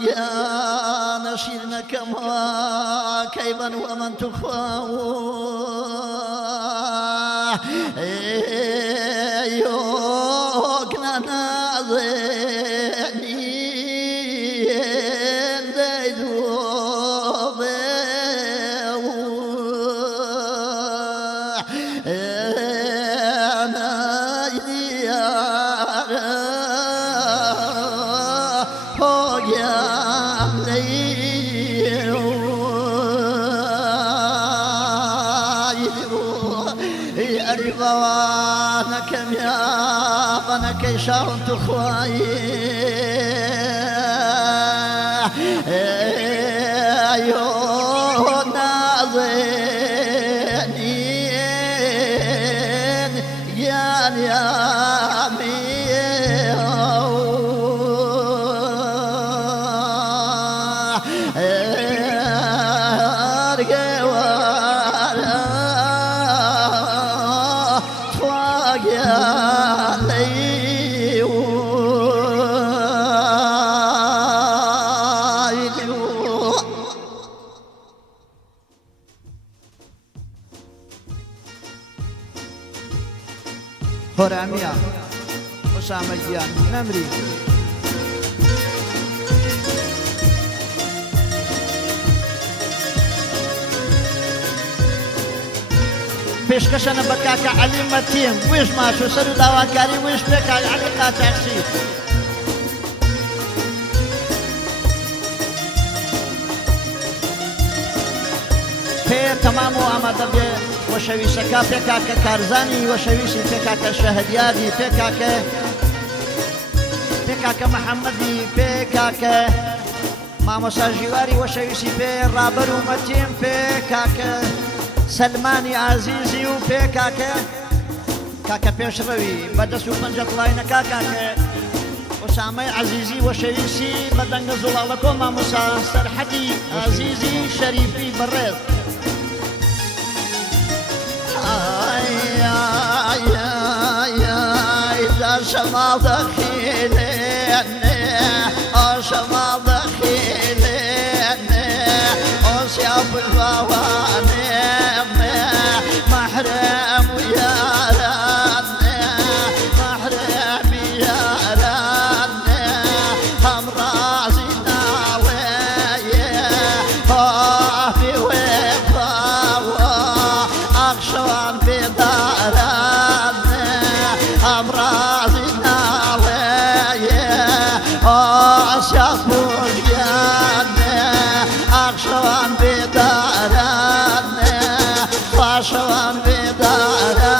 يا نشيرنا كما كيبا ومن تخواه يوكنا ناظرني وانا كم يا انا كيشاون تخواي ايو ناظرين يا هرامية أسامة جيان نمري پێشکەشەنە بە کاکە عەلی مەتیم وێژ ماشۆ سەر و داواکاری وێژ پێ کاک عەلی قاچاقچی پێ تەمام و ئامادە بێ وەشەویستەکە پێ کاکە کارزانی وەشەویستی پێ کاکە شەهەدیاری پێ کاکە مەحەممەدی پێ کاکە مامۆستا ژیواری وەشەویستی پێ ڕابەر و مەتیم پێ کاکە سلمانی عزیزی و پێ کاکە پێشڕەوی بەدەست و پەنجەقڵاینەکە کاکە ئوسامەی عزیزی وەشەویستی بە دەنگە زوڵاڵەکۆ مامۆستا سەرحەدی عزیزی شەریفی بەڕێز شمال دخيلنا شمال دخيلنا شاف الفوانم محرم ويا رنا محرم يا رنا هم رازنا ويا في وفاوا اخشان بدارنا هم رازنا شافوا الجنة أخشوان بدارنا واشوان بدارنا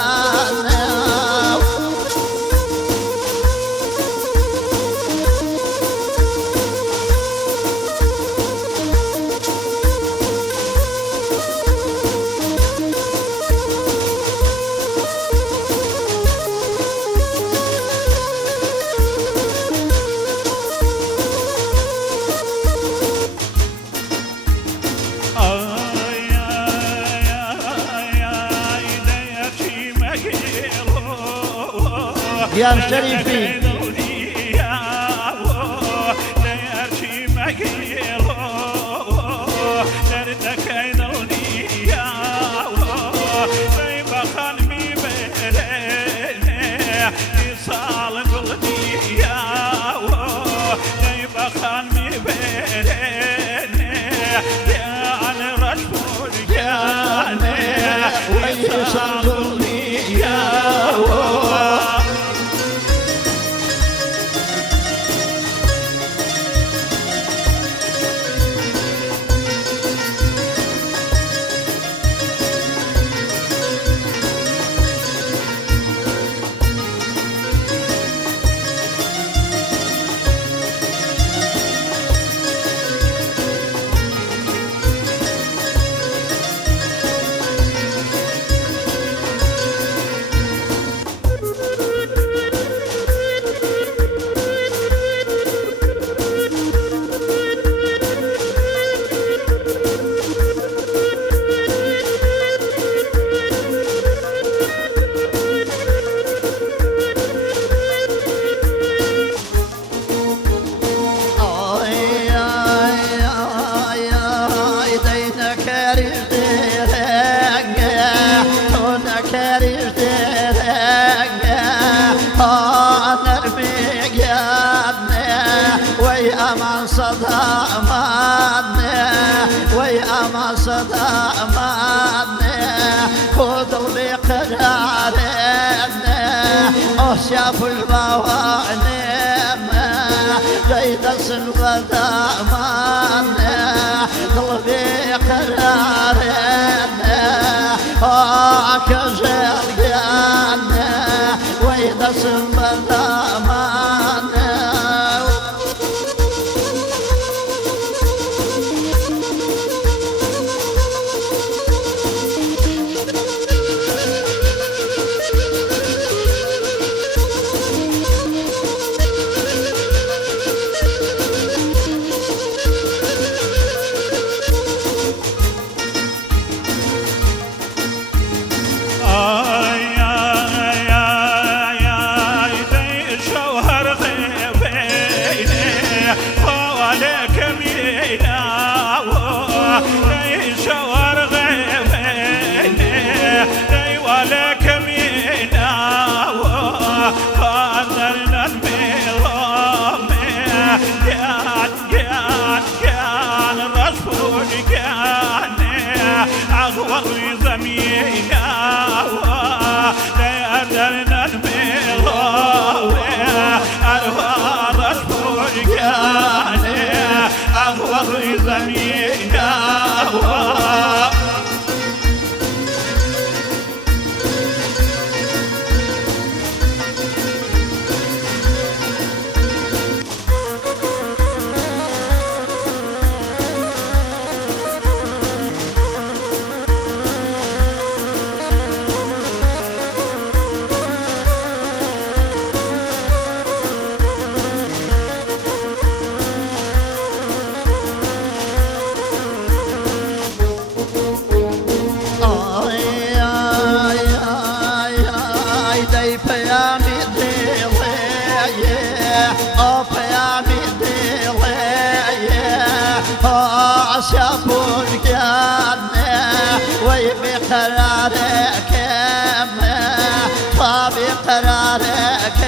يا شريفي أمان صداماتنا وي أمان صداماتنا خذ بقرارنا أشياف الموانم جيد صنفداماتنا قلبي قرارنا كجل قالنا ويد صنفداماتنا قرارك طابي قرارك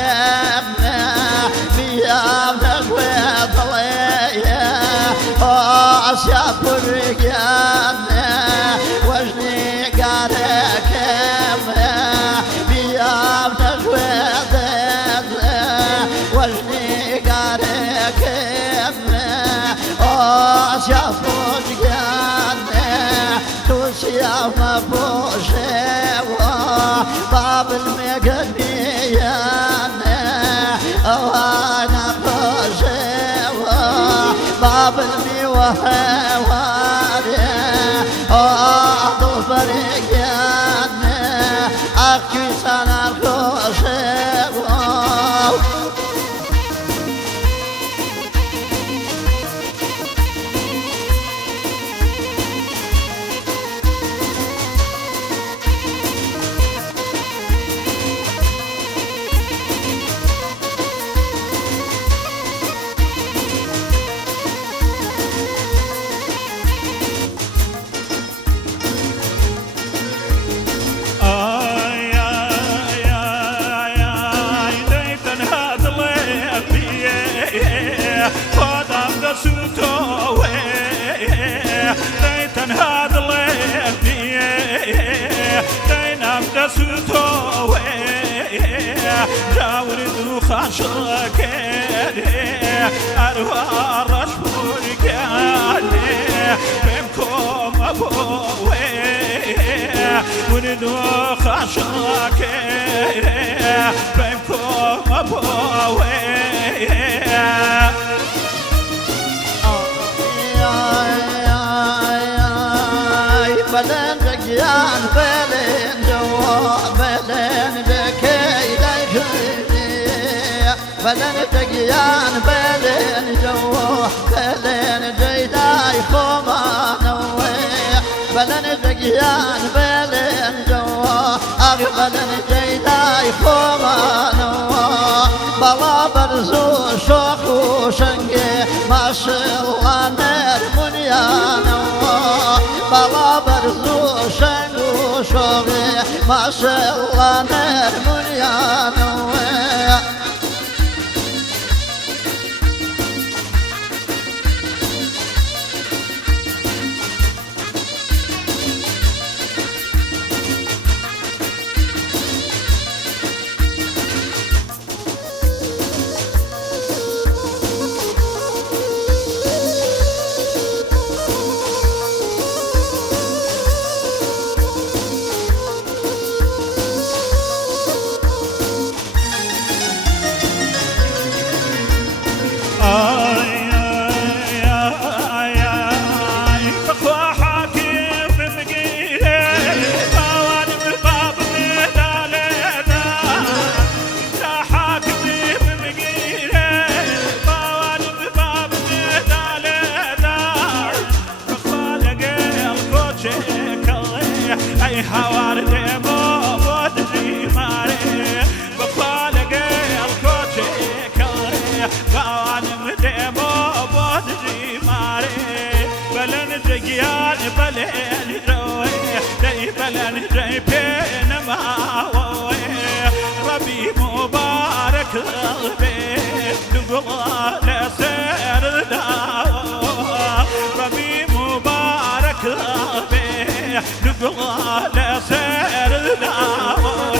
بيام نغوي ضلية أصياب الرجال وجني قارك بيام نغوي ضلية وجني قارك أصياب الرجال يا مبوشوا باب المقدميان وانا بوشوا باب الميوهوان اضو فريقان اكي سنة الخوشوا خاشك أروى رشبك بمكم أبوي وندو خاشك بمكم أبوي بدن رجيان بدن جوا بدن بكيدك بدن تقيان بدن جوا بدن جيداي خوما نوي بدن تقيان بدن جوا بدن جيداي خوما نوي بلا برزو شوخو شنقي ما شاء الله نرمون يا نوي بلا برزو شنقو شوخي ما شاء الله نرمون يا نوي دي حوار ديمو بودجي ماري بخالق الكوتشي كاري غانم ديمو بودجي ماري بلن جيان بلن روي دي بلن جي بين ماوي ربي مبارك ربي دقوا لسير داو ربي مبارك ربي دقوا لسير داو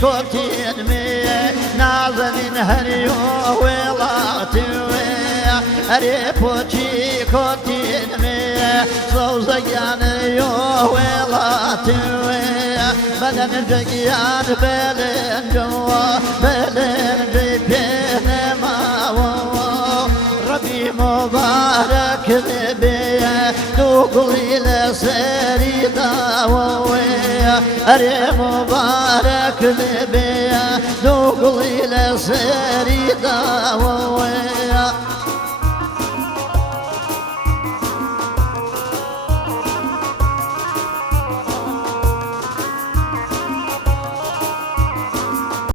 كوتين مي نازنين هريو ولاتي هري بوتشي كوتين مي زوزيان يو ولاتي بدن جيان بلن جوا بلن بين ما ربي مبارك بي دوغلي لسري داوي أري مبارك بي دوغلي لسري داوي